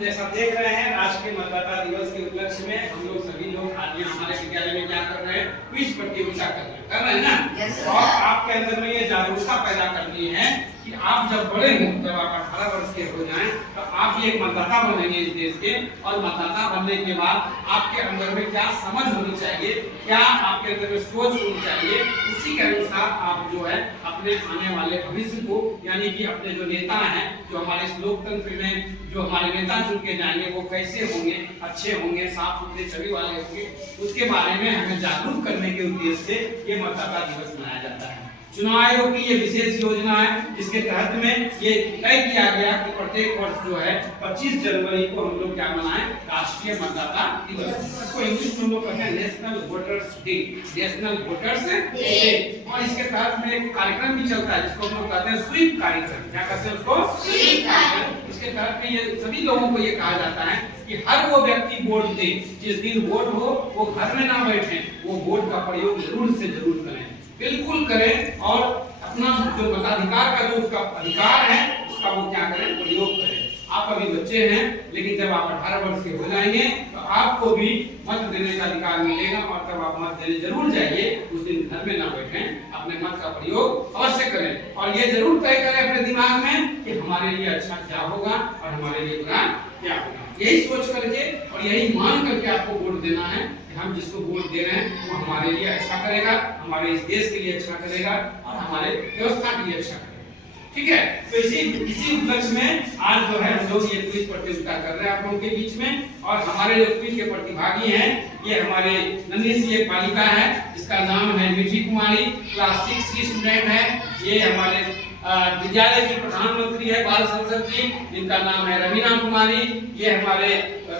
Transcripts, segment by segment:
जैसा देख रहे हैं राष्ट्रीय मतदाता दिवस के उपलक्ष्य में हम लोग सभी लोग आज यहाँ हमारे विद्यालय में क्या कर रहे हैं, क्विज प्रतियोगिता कर रहे हैं ना। और आपके अंदर में ये जागरूकता पैदा करनी है कि आप जब बड़े हो, जब आप 18 वर्ष के हो जाएं, तो आप भी एक मतदाता बनेंगे इस देश के। और मतदाता बनने के बाद आपके अंदर में क्या समझ होनी चाहिए, क्या आपके अंदर में सोच होनी चाहिए, उसी के अनुसार आप जो है अपने आने वाले भविष्य को, यानी कि अपने जो नेता हैं, जो हमारे इस लोकतंत्र में जो हमारे नेता चुन के जाएंगे, वो कैसे होंगे, अच्छे होंगे, साफ सुथरे छवि वाले होंगे, उसके बारे में हमें जागरूक करने के उद्देश्य से ये मतदाता दिवस मनाया जाता है। चुनाव आयोग की ये विशेष योजना है, जिसके तहत में ये तय किया गया कि प्रत्येक वर्ष जो है 25 जनवरी को हम लोग क्या मनाएं, राष्ट्रीय मतदाता दिवस। इसको इंग्लिश में हम लोग कहते हैं national voters day, national voters day. और इसके तहत में एक कार्यक्रम भी चलता है जिसको हम लोग कहते हैं स्वीप कार्यक्रम। क्या कहते हैं उसको? स्वीप कार्यक्रम। इसके तहत में ये सभी लोगों को ये कहा जाता है कि हर वो व्यक्ति वोट दे, जिस दिन वोट हो वो घर में ना बैठे, वो वोट का प्रयोग जरूर से जरूर करें, बिल्कुल करें। और अपना जो मताधिकार का जो उसका अधिकार है उसका वो क्या करें, प्रयोग करें। आप अभी बच्चे हैं, लेकिन जब आप 18 वर्ष के हो जाएंगे तो आपको भी मत देने का अधिकार मिलेगा। और तब आप मत देने जरूर जाइए, उस दिन घर में ना बैठें, अपने मत का प्रयोग अवश्य करें। और ये जरूर तय करें अपने दिमाग में कि हमारे लिए अच्छा क्या होगा और हमारे लिए बुरा क्या होगा। यही सोच करके और यही मान करके आपको वोट देना है कि हम जिसको वोट दे रहे हैं वो हमारे लिए अच्छा करेगा, हमारे इस देश के लिए अच्छा करेगा और हमारे व्यवस्था के लिए अच्छा करेगा। ठीक है, तो इसी उपलक्ष्य में आज जो है हम लोग ये क्विज प्रतियोगिता कर रहे हैं आप लोगों के बीच में। और हमारे जो क्विज के प्रतिभागी हैं, ये हमारे नन्ही सी एक बालिका है जिसका नाम है मीठी कुमारी, क्लास 6 की स्टूडेंट है। ये हमारे विद्यालय की प्रधानमंत्री है बाल संसद की, जिनका नाम है रवीना कुमारी। ये हमारे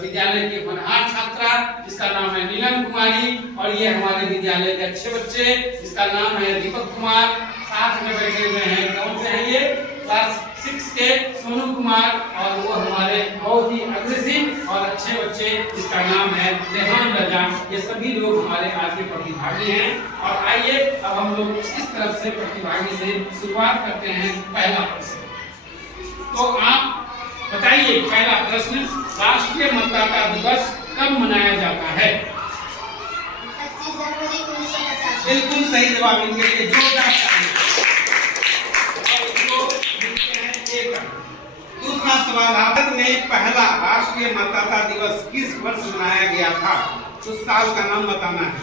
विद्यालय की होनहार छात्रा जिसका नाम है नीलम कुमारी। और ये हमारे विद्यालय के अच्छे बच्चे जिसका नाम है दीपक कुमार। साथ में बैठे हुए हैं, कौन से हैं ये? क्लास 6 के सोनू कुमार। और वो हमारे बहुत ही अग्रेसिव और अच्छे बच्चे जिसका नाम है रेहान रजा। ये सभी लोग हमारे आज के प्रतिभागी हैं। और आइए अब हम लोग इस तरफ से प्रतिभागी से शुरुआत करते हैं। पहला प्रश्न, तो आप बताइए, पहला प्रश्न, राष्ट्रीय मतदाता दिवस कब मनाया जाता है? 25 जनवरी 1950। बिल्कुल सही जवाब। इनके लिए जोरदार ताली। दूसरा सवाल, भारत में पहला राष्ट्रीय मतदाता दिवस किस वर्ष मनाया गया था? उस साल का नाम बताना है।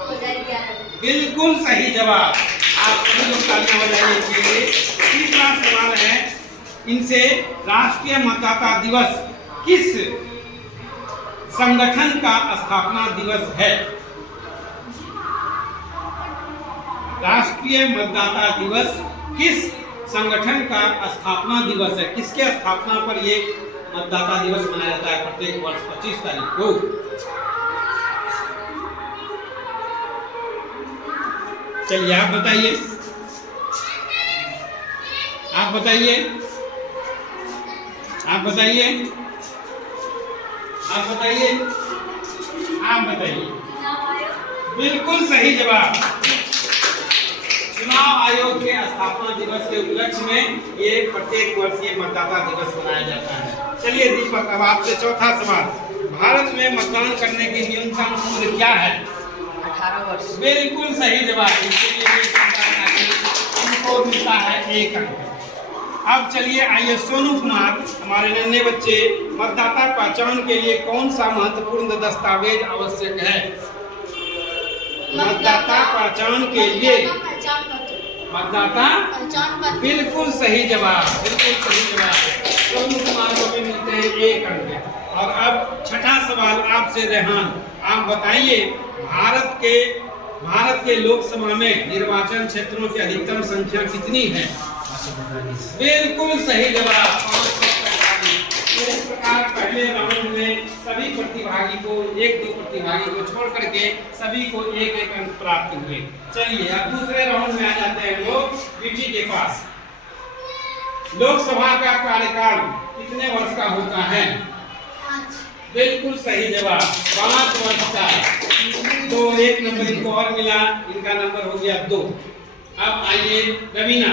2011। बिल्कुल सही जवाब। आप सभी लोग तालियां बजाइए। तीसरा सवाल है इनसे, राष्ट्रीय मतदाता दिवस किस संगठन का स्थापना दिवस है? राष्ट्रीय मतदाता दिवस किस संगठन का स्थापना दिवस है? किसके स्थापना पर ये मतदाता दिवस मनाया जाता है प्रत्येक वर्ष 25 तारीख को? चलिए आप बताइए, आप बताइए, आप बताइए, आप बताइए, आप बताइए। बिल्कुल सही जवाब। चुनाव आयोग के स्थापना दिवस के उपलक्ष्य में ये प्रत्येक वर्ष ये मतदाता दिवस मनाया जाता है। चलिए दीपक, अब आपसे चौथा सवाल, भारत में मतदान करने की न्यूनतम उम्र क्या है? 18 वर्ष। बिल्कुल सही जवाब। इनको मिलता है 1 अंक। अब चलिए आइए सोनू कुमार, हमारे नन्हे बच्चे, मतदाता पहचान के लिए कौन सा महत्वपूर्ण दस्तावेज आवश्यक है? मतदाता पहचान के लिए मतदाता पहचान पत्र। बिल्कुल सही जवाब, बिल्कुल सही जवाब। सोनू कुमार को भी मिलते हैं 1 अंक। और अब छठा सवाल आपसे रेहान, आप बताइए, भारत के लोकसभा में निर्वाचन क्षेत्रों की अधिकतम संख्या कितनी है? बिल्कुल सही जवाब, 545। इस प्रकार पहले राउंड में सभी प्रतिभागी को, 1-2 प्रतिभागी को छोड़ करके सभी को 1-1 अंक प्राप्त हुए। चलिए अब दूसरे राउंड में आ जाते हैं लोग मीठी के पास। लोकसभा का कार्यकाल कितने वर्ष का होता है? 5। बिल्कुल सही जवाब, 5 वर्ष का। तो 1 नंबर इनको और मिला, इनका नंबर हो गया 2। अब आइए रवीना,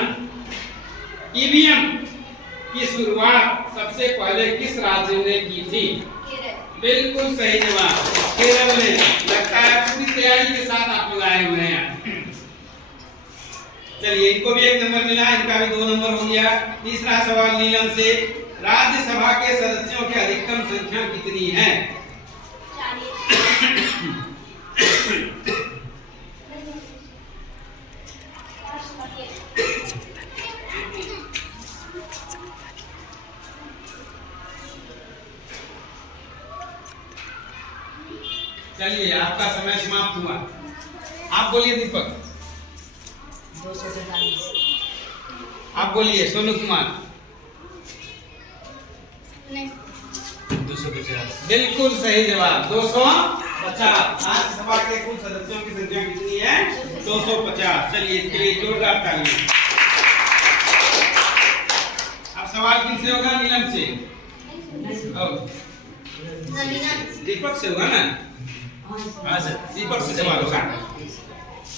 ईवीएम की शुरुआत सबसे पहले किस राज्य ने की थी? केरल। बिल्कुल सही जवाब, केरल में। लगता है पूरी तैयारी के साथ आप लोग आए हुए हैं। चलिए, इनको भी 1 नंबर मिला, इनका भी 2 नंबर हो गया। तीसरा सवाल नीलम से, राज्यसभा के सदस्यों की अधिकतम संख्या कितनी है? 40। चलिए, आपका समय समाप्त हुआ। आप बोलिए दीपक। 243। आप बोलिए सोनू कुमार। 250। बिल्कुल सही जवाब, 250। राज्यसभा के कुल सदस्यों की संख्या कितनी है? 250। चलिए, इसके लिए जोरदार तालियां। अब सवाल किनसे होगा? नीलम से। दीपक से होगा ना? हाँ सर, दीपक से सवाल होगा।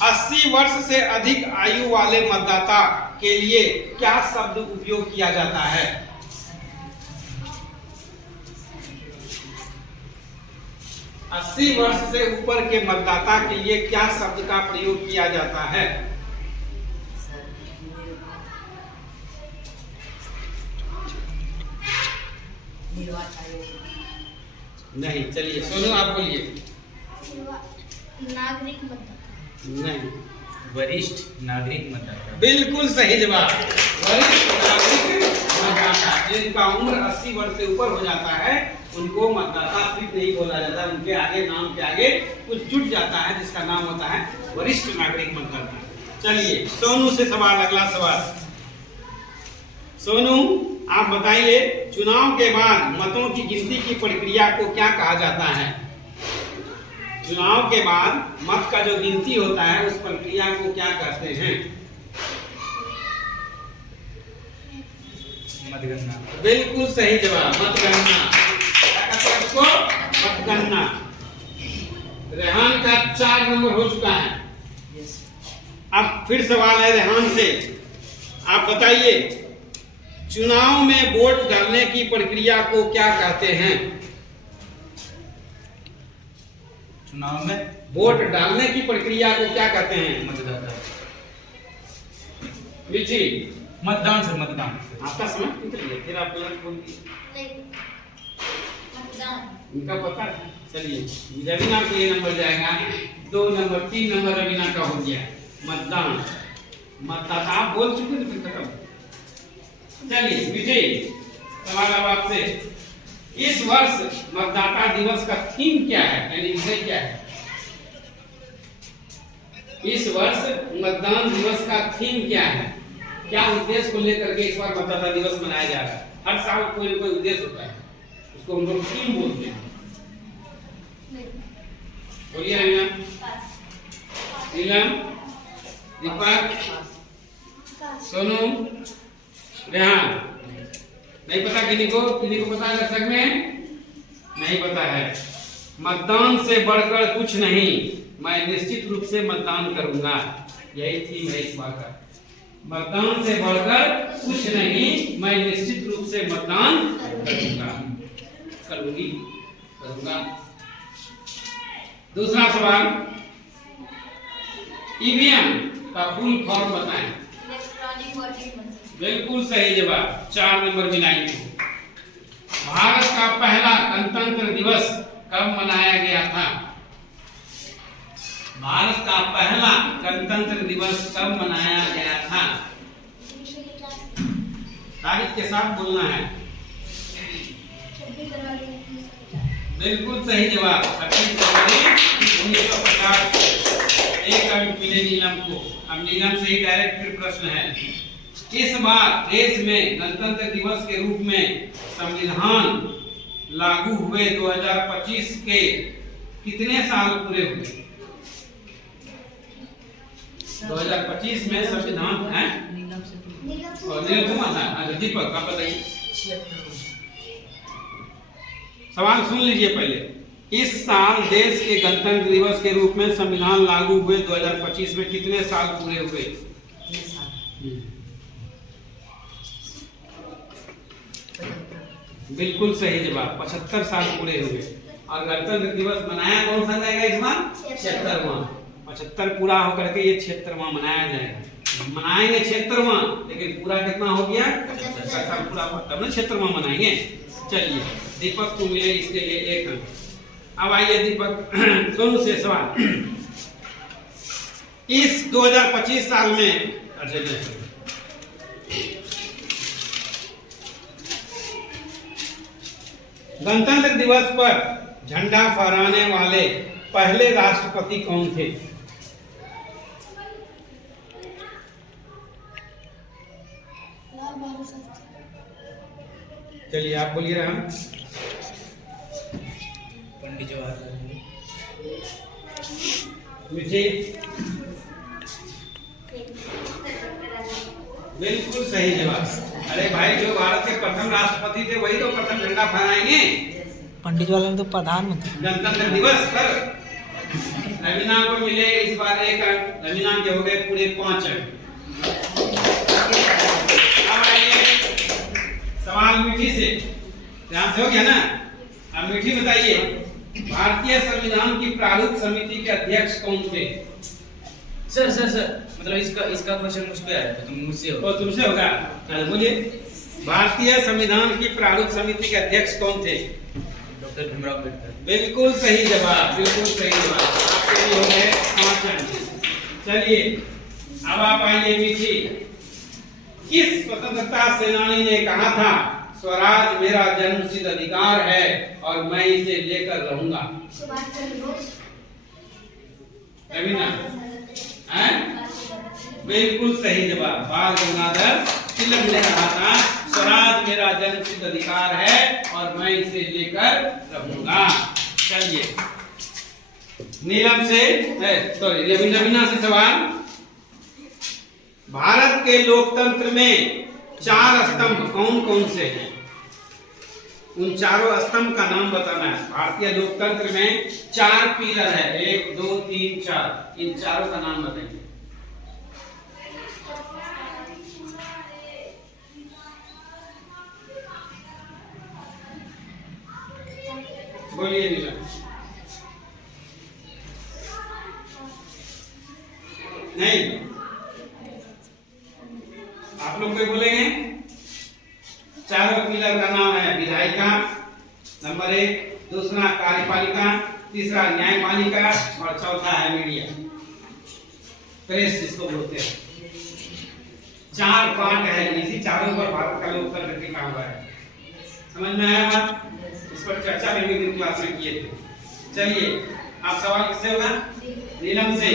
80 वर्ष से अधिक आयु वाले मतदाता के लिए क्या शब्द उपयोग किया जाता है? 80 वर्ष से ऊपर के मतदाता के लिए क्या शब्द का प्रयोग किया जाता है? नहीं। चलिए, सोनू आप बोलिए। नागरिक मतदाता। नहीं। वरिष्ठ नागरिक मतदाता। बिल्कुल सही जवाब, वरिष्ठ नागरिक मतदाता। जिनका उम्र 80 वर्ष से ऊपर हो जाता है उनको मतदाता सिर्फ नहीं बोला जाता, उनके आगे नाम के आगे कुछ जुट जाता है जिसका नाम होता है वरिष्ठ नागरिक मतदाता। चलिए, सोनू से सवाल, अगला सवाल। सोनू, आप बताइए, चुनाव के बाद मतों की गिनती की प्रक्रिया को क्या कहा जाता है? चुनाव के बाद मत का जो गिनती होता है उस प्रक्रिया को क्या कहते हैं? मतगणना। बिल्कुल सही जवाब, मतगणना। क्या कहते हैं उसको? मतगणना। रेहान का 4 नंबर हो चुका है। अब फिर सवाल है रेहान से। आप बताइए, चुनाव में वोट डालने की प्रक्रिया को क्या कहते हैं? चुनाव में वोट डालने की प्रक्रिया को क्या कहते हैं? मतदाता। लीची, मतदान से मतदान। आपका समय निकल गया, फिर आप गलत बोल दिए। नहीं। मतदान। इनका पता है। चलिए, रवीना को ये नंबर जाएगा, 2 नंबर, 3 नंबर रवीना का हो गया। मतदान, मतदाता आप बोल चुके थे, फिर खत्म। चलिए विजय, सवाल अब आपसे। इस वर्ष मतदाता दिवस का थीम क्या है, यानी विषय क्या है? इस वर्ष मतदान दिवस का थीम क्या है? क्या उद्देश्य को लेकर के इस बार मतदाता दिवस मनाया जा रहा है? हर साल कोई न कोई उद्देश्य होता है, उसको हम लोग थीम बोलते हैं। बोलिए रीना। नीलम, दीपक, सोनू, रेहान। नहीं पता किन्हीं को पता है दर्शक में? नहीं पता है। मतदान से बढ़कर कुछ नहीं, मैं निश्चित रूप से मतदान करूंगा, यही थीम है इस बार का। मतदान से बढ़कर कुछ नहीं, मैं निश्चित रूप से मतदान करूंगा, करूंगा। दूसरा सवाल, ईवीएम का फुल फॉर्म बताएं। Electronic voting machine. बिल्कुल सही जवाब, 4 नंबर मिलाएंगे। भारत का पहला गणतंत्र दिवस कब मनाया गया था? भारत का पहला गणतंत्र दिवस कब मनाया गया था? तारीख के साथ बोलना है। 26 जनवरी 1950। बिल्कुल सही जवाब, 26 जनवरी 1950। एक अंक मिले नीलम को। अब नीलम से ही डायरेक्ट फिर प्रश्न है। इस बार देश में गणतंत्र दिवस के रूप में संविधान लागू हुए 2025 के कितने साल पूरे हुए? 2025 में संविधान है। और दीपक आप बताइए। सवाल सुन लीजिए पहले। इस साल देश के गणतंत्र दिवस के रूप में संविधान लागू हुए 2025 में कितने साल पूरे हुए? बिल्कुल सही जवाब, 75 साल पूरे हुए। और गणतंत्र दिवस मनाया कौन सा जाएगा इस बार? 76वां। 75 पूरा होकर के ये 76वां मनाया जाएगा। मनाएंगे 76वां, लेकिन पूरा कितना हो गया? 75 साल पूरा हुआ तब ना 76वां मनाएंगे। चलिए, दीपक को मिले इसके लिए 1 अंक। अब आइए दीपक, सोनू से सवाल। इस 2025 साल में गणतंत्र दिवस पर झंडा फहराने वाले पहले राष्ट्रपति कौन थे? लाल बहादुर शास्त्री। चलिए आप बोलिए। हम पंडित जवाहरलाल नेहरू। मुझे बिल्कुल सही जवाब। अरे भाई, जो भारत के प्रथम राष्ट्रपति थे वही तो प्रथम झंडा फहराएंगे पंडित वाले में तो प्रधानमंत्री गणतंत्र दिवस पर। रवीना को मिले इस बार 1 अंक। रवीना के हो गए पूरे 5 अंक। अब आइए सवाल मीठी से, ध्यान से हो गया ना? अब मीठी बताइए, भारतीय संविधान की प्रारूप समिति के अध्यक्ष कौन थे? सर मतलब इसका क्वेश्चन मुझ पे आया था, तुम मुझसे हो। और तुमसे होगा। चलो बोलिए, भारतीय संविधान की प्रारूप समिति के अध्यक्ष कौन थे? डॉक्टर भीमराव अम्बेडकर। बिल्कुल सही जवाब, बिल्कुल सही जवाब। आपके लिए हो गए 5 अंक। चलिए अब आप आइए मीठी। किस स्वतंत्रता सेनानी ने कहा था, स्वराज मेरा जन्मसिद्ध अधिकार है और मैं इसे लेकर रहूंगा? सुभाष चंद्र बोस। रवीना हैं? बिल्कुल सही जवाब, बाल गंगाधर तिलक ने कहा था, स्वराज मेरा जन्मसिद्ध अधिकार है और मैं इसे लेकर रहूंगा। चलिए नीलम से, सॉरी रवीना से सवाल। भारत के लोकतंत्र में 4 स्तंभ कौन कौन से हैं? उन चारों स्तंभ का नाम बताना है। भारतीय लोकतंत्र में 4 पिलर है, 1 2 3 4। इन चारों का नाम बताइए। बोलिए नीलम। नहीं, आप लोग कोई बोलेंगे? चारों पिलर का नाम है विधायिका नंबर 1, दूसरा कार्यपालिका, तीसरा न्यायपालिका और चौथा है मीडिया, प्रेस जिसको बोलते हैं। 4 पार्ट है, इसी चारों पर भारत का लोकतंत्र टिका हुआ है। समझ में आया बात? इस पर चर्चा भी एक क्लास में किए थे। चलिए आप सवाल किससे होगा? नीलम से।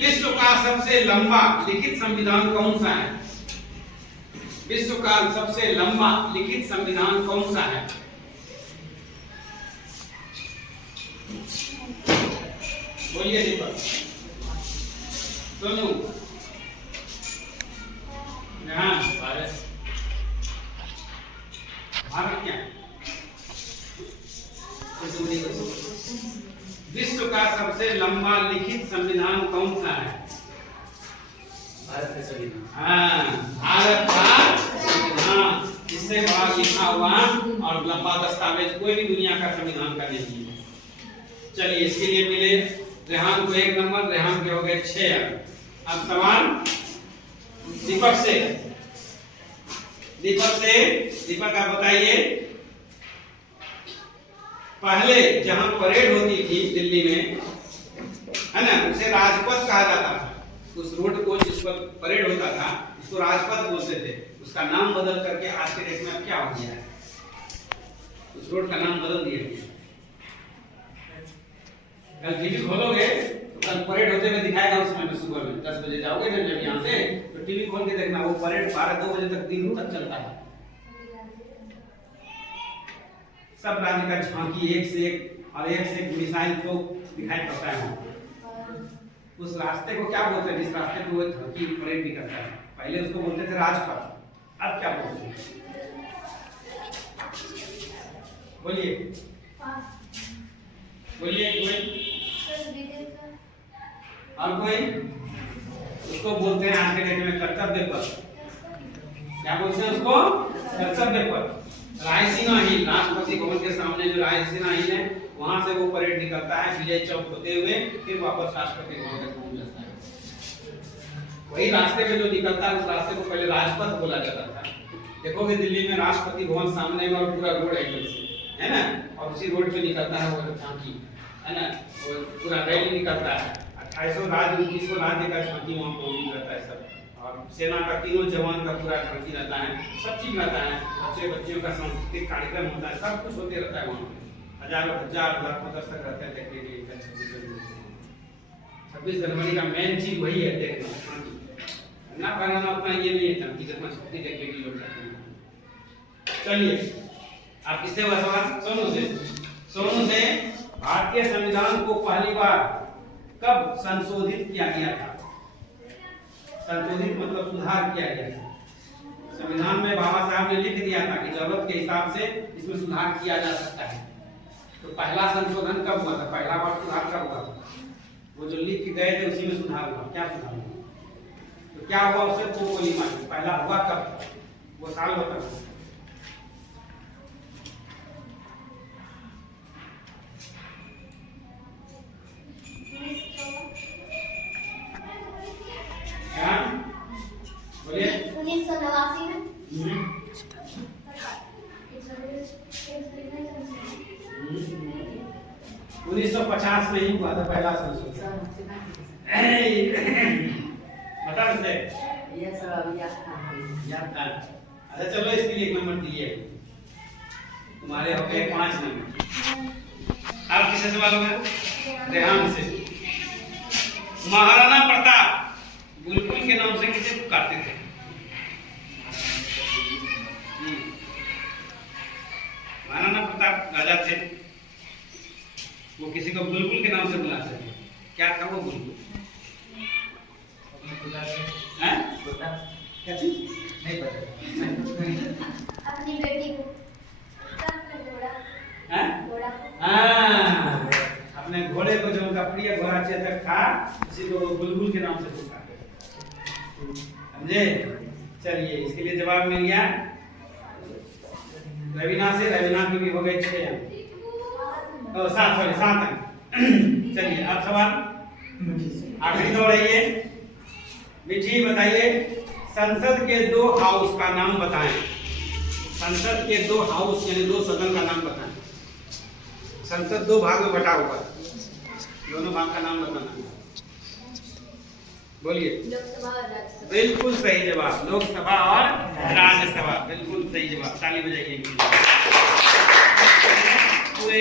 विश्व का सबसे लंबा लिखित संविधान कौन सा है? विश्व का सबसे लंबा लिखित संविधान कौन सा है? बोलिए दीपक। सोनू। भारत। भारत क्या? विश्व का सबसे लंबा लिखित संविधान कौन सा है? भारत का संविधान। हाँ, भारत का संविधान। इससे बड़ा लिखा हुआ और लंबा दस्तावेज कोई भी दुनिया का संविधान का नहीं है। चलिए इसके लिए मिले रेहान को 1 नंबर, रेहान के हो गए 6 अंक। अब सवाल दीपक से। दीपक आप बताइए, पहले जहां परेड होती थी दिल्ली में, है ना, उसे राजपथ कहा जाता था। उस रोड को जिस पर परेड होता था उसको राजपथ बोलते थे। उसका नाम बदल करके आज के डेट में अब क्या हो गया है? उस रोड का नाम बदल दिया गया। कल टीवी खोलोगे तो कल परेड होते हुए दिखाएगा। उसमें सुबह में 10 बजे जाओगे जब यहाँ से तो टीवी खोल के देखना, वो परेड 12-2 बजे तक, दिन तक चलता है। सब राज्य का झांकी एक से एक मिसाइल को दिखाई पड़ता है। उस रास्ते को क्या बोलते हैं जिस रास्ते पे वो झांकी परेड भी करता है? पहले उसको बोलते थे राजपथ, अब क्या बोलते हैं? बोलिए कोई और कोई? उसको बोलते हैं आज के डेट में कर्तव्य पथ। क्या बोलते हैं उसको? कर्तव्य पथ रायसीना हिल, राष्ट्रपति भवन के सामने जो रायसीना हिल है वहां से वो परेड निकलता है विजय चौक होते हुए, फिर वापस राष्ट्रपति भवन तक पहुंच जाता है। वही रास्ते में जो निकलता है उस रास्ते को पहले राजपथ बोला जाता था। देखोगे दिल्ली में राष्ट्रपति भवन सामने में और पूरा रोड है इधर से, है ना, और उसी रोड पे निकलता है वो झांकी, है ना, वो पूरा रैली निकलता है। 2800 राज्य 2900 राज्य का झांकी वहाँ पहुंच रहता है सब, और सेना का तीनों जवान का पूरा झांकी रहता है, सब चीज रहता है, बच्चे बच्चियों का सांस्कृतिक कार्यक्रम होता है, सब कुछ होते रहता है वहाँ पे। हजारों हजार लाखों दर्शक रहते हैं देखने के लिए 26 जनवरी का मेन चीज वही है, देखना ना बनाना उतना ये नहीं है कि जितना शक्ति देखने के लोग चाहते हैं। चलिए आप किससे सवाल? सोनू से भारतीय संविधान को पहली बार कब संशोधित किया गया था? संशोधित मतलब सुधार किया गया था। संविधान में बाबा साहब ने लिख दिया था कि जरूरत के हिसाब से इसमें सुधार किया जा सकता है। तो पहला संशोधन कब हुआ था? पहला बार सुधार कब हुआ था? वो जो लिख के गए थे उसी में सुधार हुआ। क्या सुधार हुआ? तो क्या हुआ उससे तो कोई नहीं मालूम। पहला हुआ कब? वो साल बता। बोलिए 1989 में 1950 में ही हुआ था पहला संशोधन। बता सकते ये सब अभी याद था। अच्छा चलो इसके लिए 1 नंबर दिए, तुम्हारे हो गए 5 नंबर। अब किससे सवाल होगा? रेहान से। महाराणा प्रताप बुलबुल के नाम से किसे पुकारते थे? महाराणा प्रताप राजा थे, वो किसी को बुलबुल के नाम से बुलाते थे। क्या था वो बुलबुल? क्या चीज? नहीं पता। अपनी बेटी को अपने घोड़े को जो उनका प्रिय घोड़ा चेतक था उसी को बुलबुल के नाम से पुकारते थे। समझे? चलिए इसके लिए जवाब मिल गया रवीना से। रवीना की भी हो गए 6 अंक और 7 अंक। चलिए अब सवाल आखिरी दौड़ है ये। मिठी बताइए संसद के 2 हाउस का नाम बताएं। संसद के 2 हाउस यानी 2 सदन का नाम बताएं। संसद 2 भाग में बटा हुआ, दोनों भाग का नाम बताना। बोलिए। लोकसभा और राज्यसभा। बिल्कुल सही जवाब, लोकसभा और राज्यसभा। बिल्कुल सही जवाब, ताली बजाइए। पूरे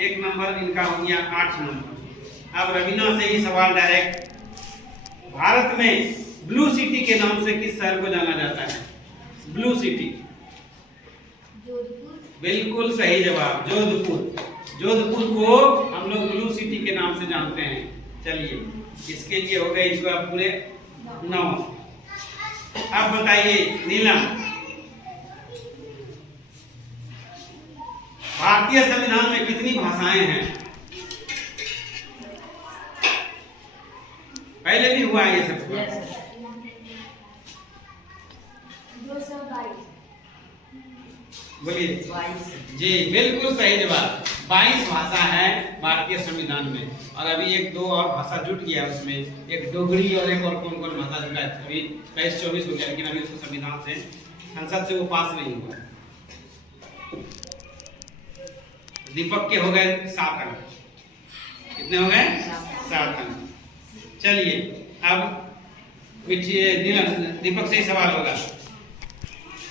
1 नंबर इनका हो गया 8 नंबर। अब रवीना से ही सवाल डायरेक्ट। भारत में ब्लू सिटी के नाम से किस शहर को जाना जाता है? Blue city. जोधपुर। बिल्कुल सही जवाब, जोधपुर। जोधपुर को हम लोग ब्लू सिटी के नाम से जानते हैं। चलिए इसके लिए हो गए इसको आप पूरे 9। अब बताइए नीलम, भारतीय संविधान में कितनी भाषाएं हैं? पहले भी हुआ ये सब। 222। बोलिए जी, बिल्कुल सही जवाब। 22 भाषा है भारतीय संविधान में, और अभी 1-2 और भाषा जुट गया उसमें, एक डोगरी और एक और कौन भाषा जुटा है। अभी 23-24 हो गया, लेकिन अभी उसको संविधान से संसद से वो पास नहीं हुआ। दीपक के हो गए 7 अंक। कितने हो गए? 7 अंक। चलिए अब दीपक से ही सवाल होगा।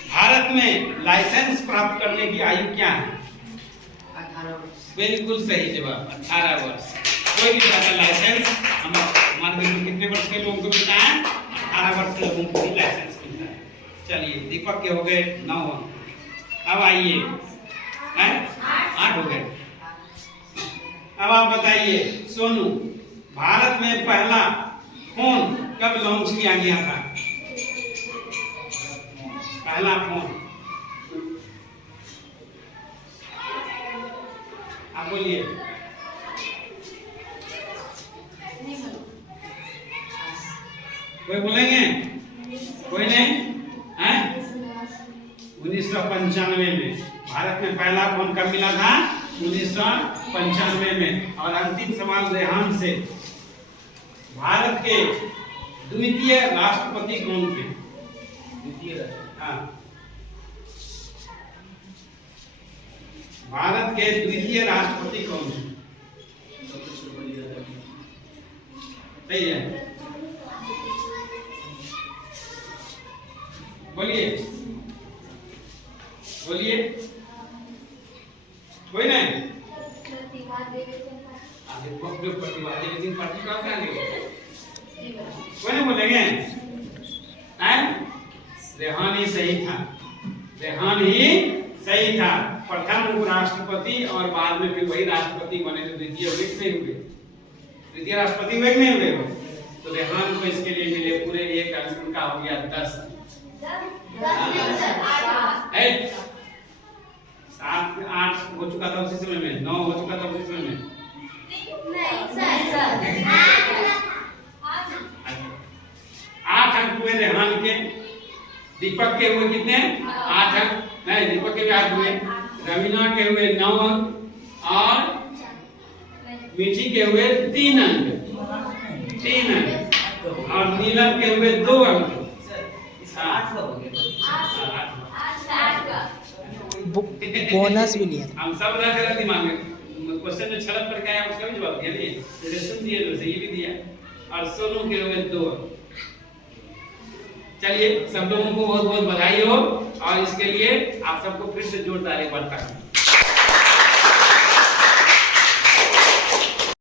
भारत में लाइसेंस प्राप्त करने की आयु क्या है? 18 वर्ष। बिल्कुल सही जवाब, 18 वर्ष। कोई भी तरह का लाइसेंस हम मान लीजिए कितने वर्ष के लोगों को मिलता है? 18 वर्ष के लोगों को भी लाइसेंस मिलता है। चलिए दीपक के हो गए 9 अंक। अब आइए 8 हो गए। अब आप बताइए सोनू, भारत में पहला फोन कब लॉन्च किया गया था? पहला फोन आप बोलिए। कोई बोलेंगे? कोई नहीं है? 1989 1995 में। भारत में पहला फोन कब मिला था? 1995 में। और अंतिम सवाल रेहान से, भारत के द्वितीय राष्ट्रपति कौन थे? हाँ, भारत के द्वितीय राष्ट्रपति कौन थे? सही है, बोलिए बोलिए, कोई नहीं? प्रतिभा देवी आगे प्रतिभा देवी सिंह पार्टी कहाँ से आ गई? कोई नहीं बोलेंगे? रेहान ही सही था, रेहान ही सही था। प्रथम उपराष्ट्रपति और बाद में फिर वही राष्ट्रपति बने, तो द्वितीय नहीं हुए, द्वितीय राष्ट्रपति हुए नहीं हुए हो? तो रेहान को इसके लिए मिले पूरे 1 अंक, उनका हो गया 10। 7 8 हो चुका था उसी समय में, 9 हो चुका था उसी समय में। नहीं सर 8 अंक हुए रेहान के। दीपक के हुए कितने? 8 अंक। नहीं, दीपक के भी 8 हुए। रवीना के हुए 9 अंक और मीठी के हुए 3 अंक, 3 अंक। और नीलम के हुए 2 अंक। बोनस भी लिया। हम सब रख रहे दिमाग में, क्वेश्चन में छलक करके आया उसका भी जवाब दिया नहीं, जैसे सुन दिए वैसे ये भी दिया। और सोनू के हुए 2 अंक। चलिए, सब लोगों को बहुत बहुत बधाई हो, और इसके लिए आप सबको फिर से जोरदार एक बार ताली।